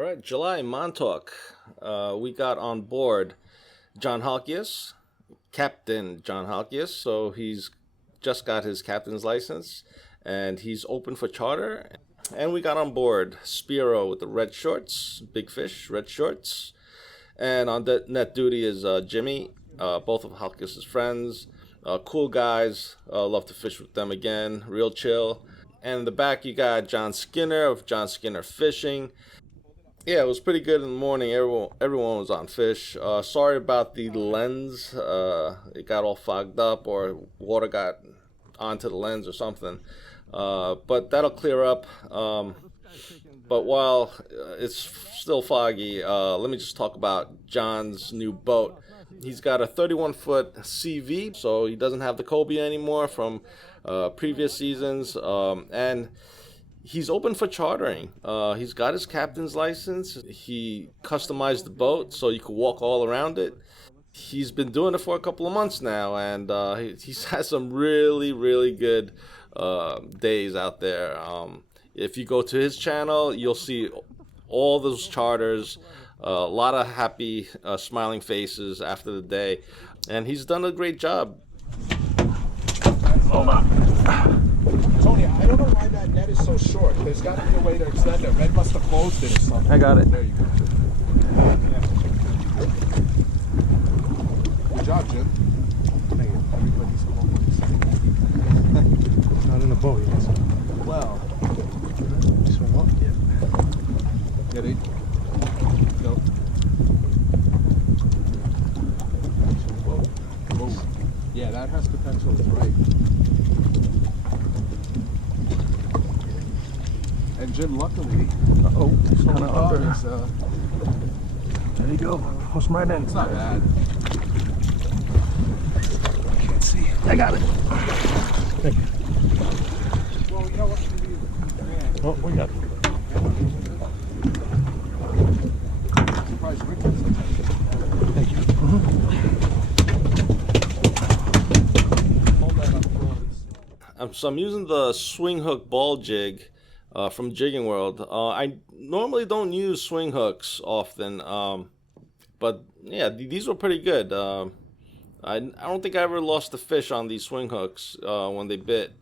All right, July, Montauk. We got on board John Halkias, Captain John Halkias. So he's just got his captain's license and he's open for charter. And we got on board Spiro with the red shorts, big fish, red shorts. And on net duty is Jimmy, both of Halkias' friends. Cool guys, love to fish with them again, real chill. And in the back you got John Skinner of John Skinner Fishing. Yeah, it was pretty good in the morning. Everyone was on fish. Sorry about the lens. It got all fogged up or water got onto the lens or something. But that'll clear up. But while it's still foggy, let me just talk about John's new boat. He's got a 31-foot CV, so he doesn't have the Kobe anymore from previous seasons. And he's open for chartering. He's got his captain's license. He customized the boat so you could walk all around it. He's been doing it for a couple of months now, and he's had some really, really good days out there. If you go to his channel, you'll see all those charters, a lot of happy, smiling faces after the day, and he's done a great job. Hold on. Tony, I don't know why that net is so short. There's got to be a way to extend it. Red must have closed it or something. I got it. There you go. Yeah. Good job, Jim. Everybody's Not in the boat yet. So. well. Swim up? Yeah. Get it? Go. Whoa. Yeah, that has potential. It's right. And Jim, luckily, It's kind of under. is, There you go. Hook him right in. it's not bad. Can't see. I got it. Thank you. Well, you know what? Oh, we got it. Surprise, Rick has something. Thank you. Hold that up close. So I'm using the swing hook ball jig from Jigging World. I normally don't use swing hooks often, but yeah, these were pretty good. I don't think I ever lost a fish on these swing hooks when they bit.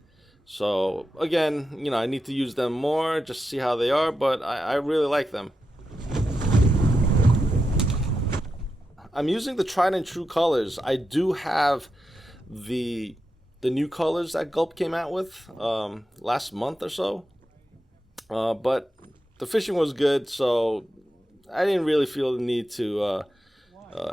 So again, you know, I need to use them more just to see how they are, but I really like them. I'm using the tried and true colors. I do have the new colors that Gulp came out with last month or so. But the fishing was good, so I didn't really feel the need to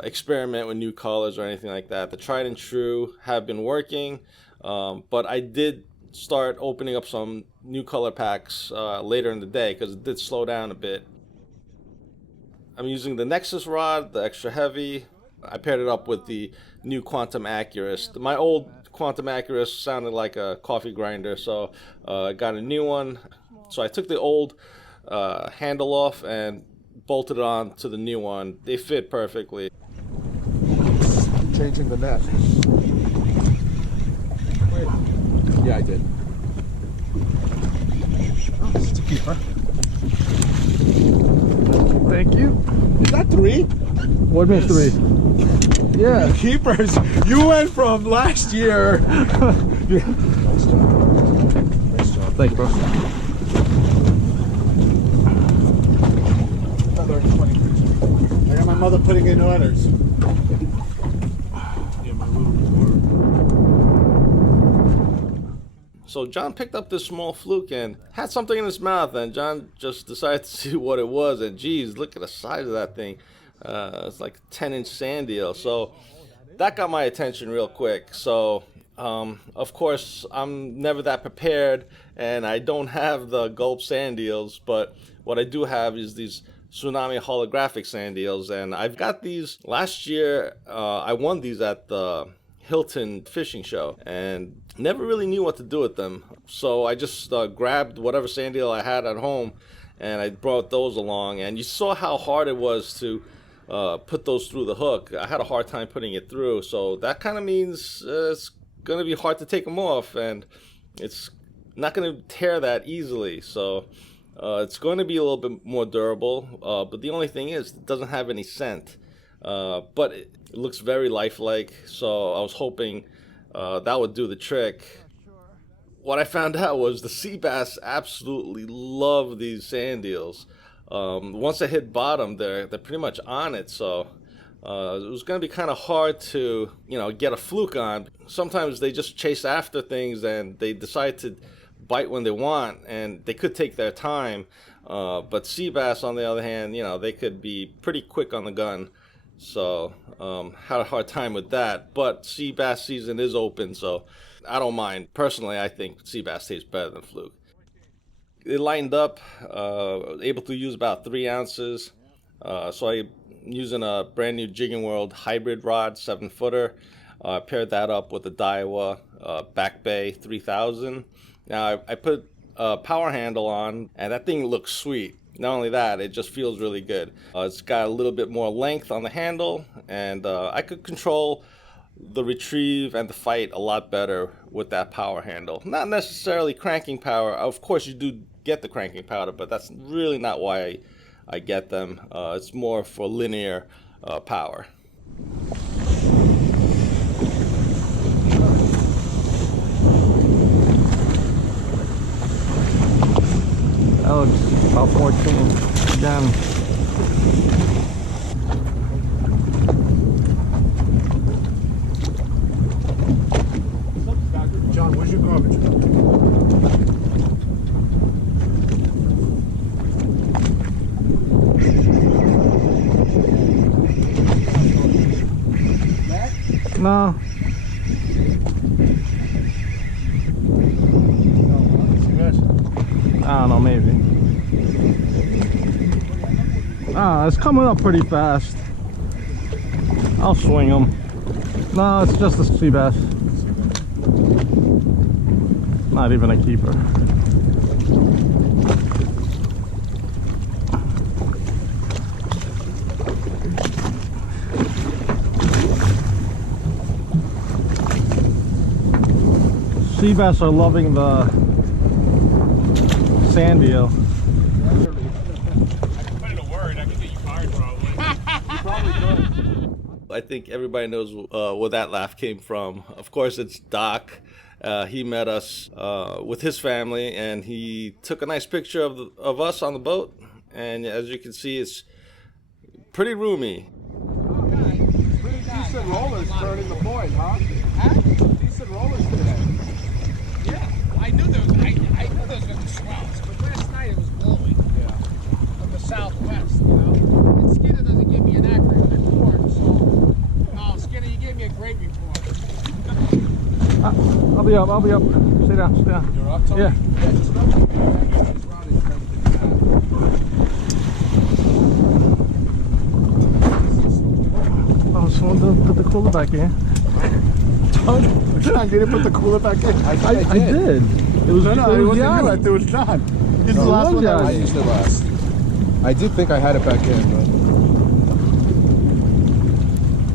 experiment with new colors or anything like that. The tried and true have been working, but I did start opening up some new color packs later in the day because it did slow down a bit. I'm using the Nexus rod, the extra heavy. I paired it up with the new Quantum Accurus. My old Quantum Accurus sounded like a coffee grinder, so I got a new one. So I took the old handle off and bolted it on to the new one. They fit perfectly. Changing the net. Wait. Yeah, I did. Oh, it's a keeper. Thank you. Is that 3? What means 3? Yeah. Keepers. You went from last year. Nice job. Nice job. Thank you, bro. Another 20. I got my mother putting in orders. Yeah, my little recorder. So John picked up this small fluke and had something in his mouth, and John just decided to see what it was, and geez, look at the size of that thing. It's like a 10-inch sand eel, so that got my attention real quick. So of course I'm never that prepared, and I don't have the Gulp sand eels, but what I do have is these Tsunami Holographic Sand Eels, and I've got these last year. I won these at the Hilton fishing show and never really knew what to do with them, so I just grabbed whatever sand eel I had at home and I brought those along, and you saw how hard it was to put those through the hook. I had a hard time putting it through, so that kind of means it's gonna be hard to take them off, and it's not gonna tear that easily. So It's going to be a little bit more durable, but the only thing is it doesn't have any scent. But it looks very lifelike, so I was hoping that would do the trick. What I found out was the sea bass absolutely love these sand eels. Once they hit bottom, they're pretty much on it, so it was going to be kind of hard to, get a fluke on. Sometimes they just chase after things and they decide to bite when they want, and they could take their time. But sea bass, on the other hand, they could be pretty quick on the gun. So had a hard time with that. But sea bass season is open, so I don't mind. Personally, I think sea bass tastes better than fluke. It lined up, able to use about 3 ounces. So I'm using a brand new Jigging World hybrid rod, 7-footer. Paired that up with a Daiwa Back Bay 3000. Now I put a power handle on, and that thing looks sweet. Not only that, it just feels really good. It's got a little bit more length on the handle, and I could control the retrieve and the fight a lot better with that power handle. Not necessarily cranking power. Of course, you do get the cranking power, but that's really not why I get them. It's more for linear power. That looks about 14 again. John, where's your garbage? No. I don't know, maybe. It's coming up pretty fast. I'll swing them. No, it's just a sea bass. Not even a keeper. Sea bass are loving the sand eel. I can put in a word. I can get you fired probably. You probably could. I think everybody knows where that laugh came from. Of course, it's Doc. He met us with his family, and he took a nice picture of us on the boat. And as you can see, it's pretty roomy. Okay. Pretty decent rollers turning the point, huh? Decent rollers today. Yeah, I knew there was going to be swells, but last night it was blowing. Yeah. From the southwest, And Skinner doesn't give me an accurate report, so no, Skinner, you gave me a great report. I'll be up. Sit down. You're up, Tony? Yeah. Yeah, just remember to be back. This rod is meant to be bad. Oh, someone put the cooler back in. John, did you put the cooler back in? I did. It was No, it wasn't Yanni. you. It was John. This is No, the it last was one that Yanni. I used it last. I did think I had it back in, but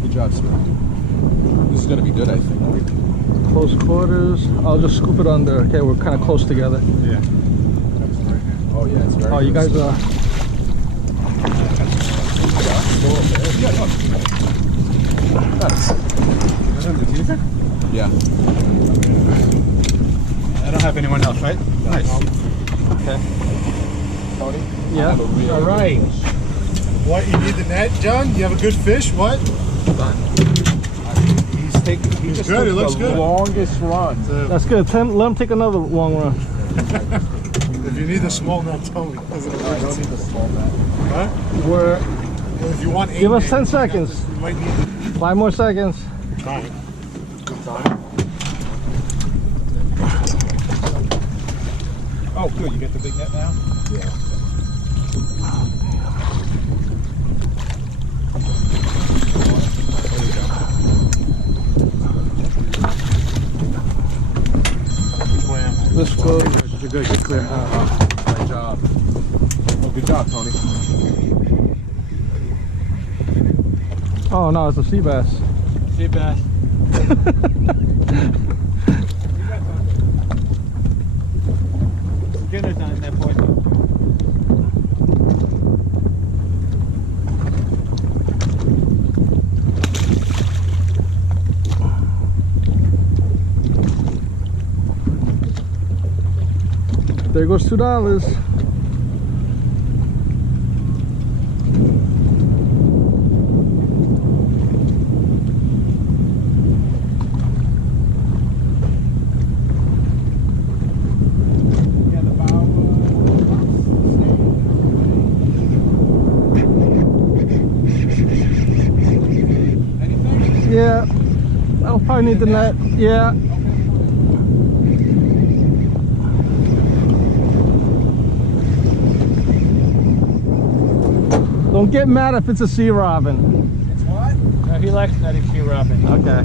good job, Spiro. This is gonna be good, I think. Close quarters. I'll just scoop it under. Okay, we're kind of close together. Yeah. Oh yeah, it's very. Oh, you guys are. Yeah. I don't have anyone else, right? Nice. Okay. Tony? Yeah. All right. What, you need the net, John? You have a good fish? What? He's good. It looks good. Longest run. That's good. Let him take another long run. If you need the small net, tell me. I don't need the small net. Huh? We're. Well, if you want Give us 10 seconds. You might need 5 more seconds. the time. Good time. Oh, good. You get the big net now? Yeah. Let's go. Good, good, clear. Good job. Well, good job, Tony. Oh no, it's a sea bass. Seabass. Skinner's on that point. There goes $2. Yeah, I'll probably need the net. Yeah. Don't get mad if it's a sea robin. It's what? No, he likes netting sea robin. Okay.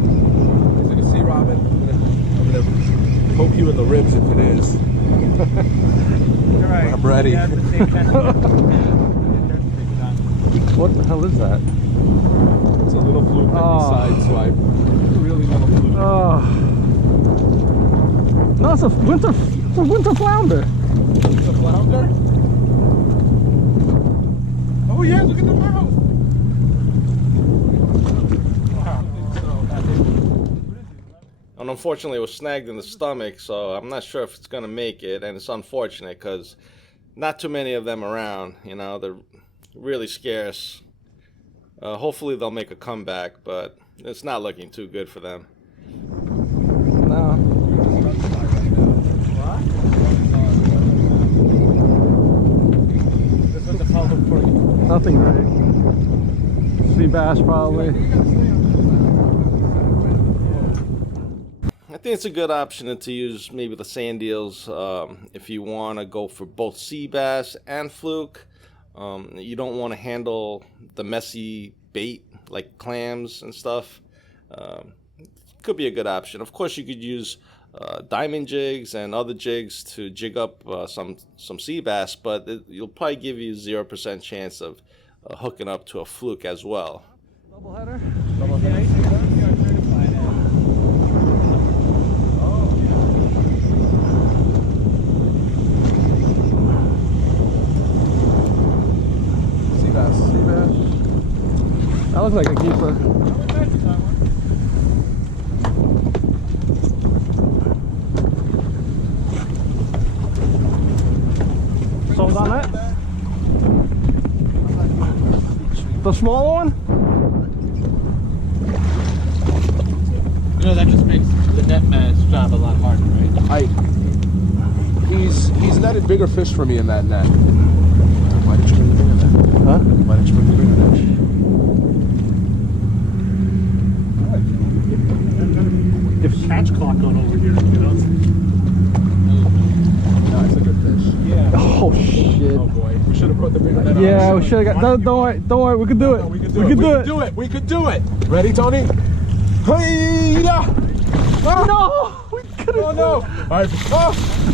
Is it a sea robin? I'm gonna poke you in the ribs if it is. You're right. I'm ready. You have the same kind of- What the hell is that? It's a little fluke side swipe. Really little fluke. Oh. No, it's a winter flounder. It's a flounder? Oh yeah, look at the mouth. And unfortunately, it was snagged in the stomach, so I'm not sure if it's going to make it. And it's unfortunate because not too many of them around. You know, they're really scarce. Hopefully, they'll make a comeback, but it's not looking too good for them. No. This was the problem for you. Nothing great. Seabass probably. I think it's a good option to use maybe the sand eels if you want to go for both sea bass and fluke. You don't want to handle the messy bait like clams and stuff. Could be a good option. Of course, you could use diamond jigs and other jigs to jig up some sea bass, but you'll probably give you 0% chance of hooking up to a fluke as well. Double header. Yeah, he's certified at. Seabass. That looks like a keeper. Sold on that? The small one? You know, that just makes the net man's job a lot harder, right? He's netted bigger fish for me in that net. Why did you bring the bigger net? Huh? Why didn't you bring the bigger net? If catch clock on over here, you know? No, it's a good fish. Yeah. Oh shit. Oh boy, we should have brought the bigger net. Yeah, we should have got. Don't worry, we could do it. We could do it. We could do it. Ready, Tony? Hey, no, we couldn't. oh no! All right, oh,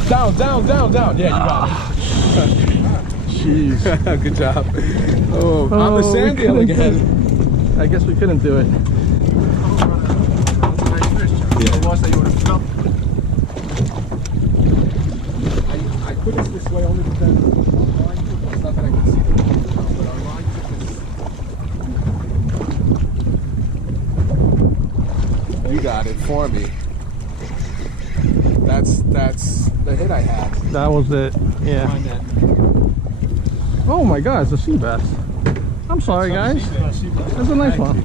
down. Yeah, you got it. Jeez. Good job. Oh, I'm the sand eel again. I guess we couldn't do it. I put it this way only because our line tip, it's not that I can see the but our line tip is. You got it for me. That's the hit I had. That was it. Yeah. Oh my God, it's a sea bass. I'm sorry, guys. That's a nice one.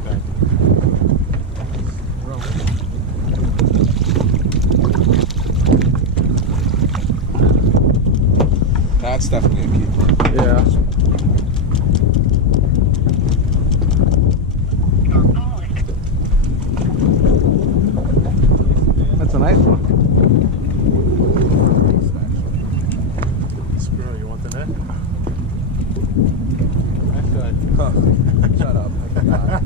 That's definitely a keeper. Yeah. That's a nice one. Spiro, you want the net? That's good. Huh. Shut up. I forgot.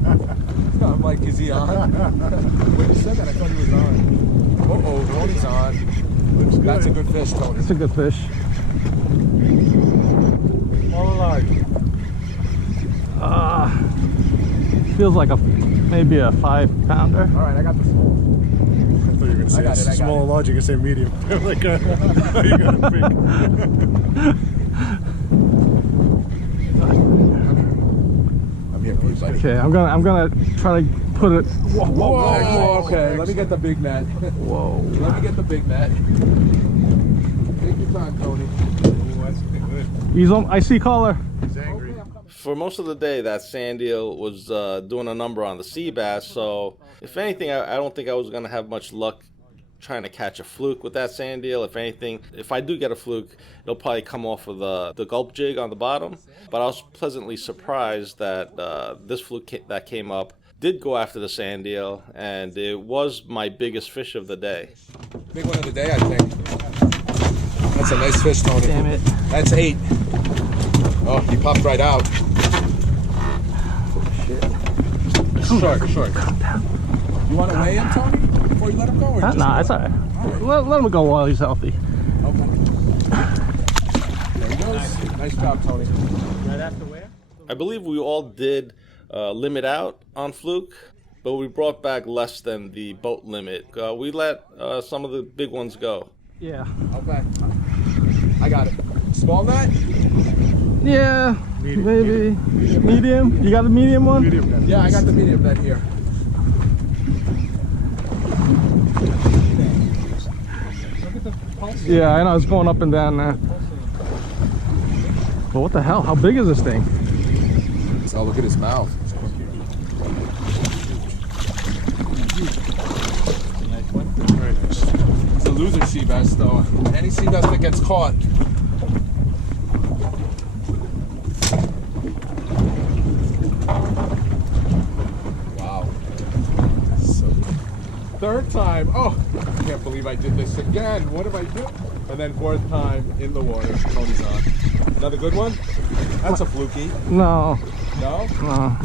I'm like, is he on? When you said that, I thought he was on. Uh-oh, Tony's on. That's a good fish, Tony. It's a good fish. Small or large? Feels like maybe a 5-pounder. All right, I got the small. I thought you were going to say small or large, you can say medium. Like, you got a big. I'm here, please, buddy. Okay, I'm gonna try to put it. Whoa, okay, let me get the big net. Whoa. Let me get the big net. Take your time, Tony. Oh, that's good. He's on. I see color. He's angry. For most of the day, that sand eel was doing a number on the Seabass, so if anything, I don't think I was going to have much luck trying to catch a fluke with that sand eel. If anything, if I do get a fluke, it'll probably come off of the gulp jig on the bottom. But I was pleasantly surprised that this fluke that came up did go after the sand eel, and it was my biggest fish of the day. Big one of the day, I think. That's a nice fish, Tony. Damn it. That's 8. Oh, he popped right out. Short. You want to weigh him, Tony, before you let him go? Or just Nah, it's all right. Let him go while he's healthy. Okay. There he goes. Nice job, Tony. I believe we all did limit out on fluke, but we brought back less than the boat limit. We let some of the big ones go. Yeah. Okay. I got it. Small net? Yeah. Maybe. Medium? You got the medium one? Medium net. Yeah, I got the medium net here. Yeah, I know. It's going up and down there. But what the hell? How big is this thing? Oh, look at his mouth. Very nice. It's a loser Seabass, though. Any Seabass that gets caught. Wow. So, third time. Oh, I can't believe I did this again. What did I do? And then 4th time in the water. Tony's on. Another good one? That's a fluky. No. No? No.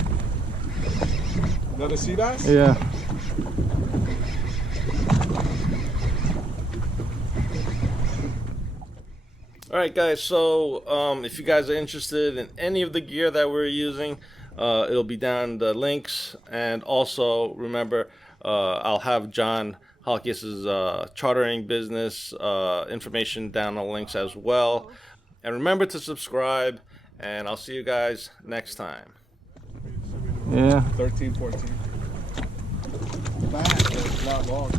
Another Seabass? Yeah. Alright guys, so if you guys are interested in any of the gear that we're using, it'll be down in the links. And also remember, I'll have John Halkias' chartering business information down in the links as well. And remember to subscribe, and I'll see you guys next time. Yeah. 13, 14. Fast, but not long.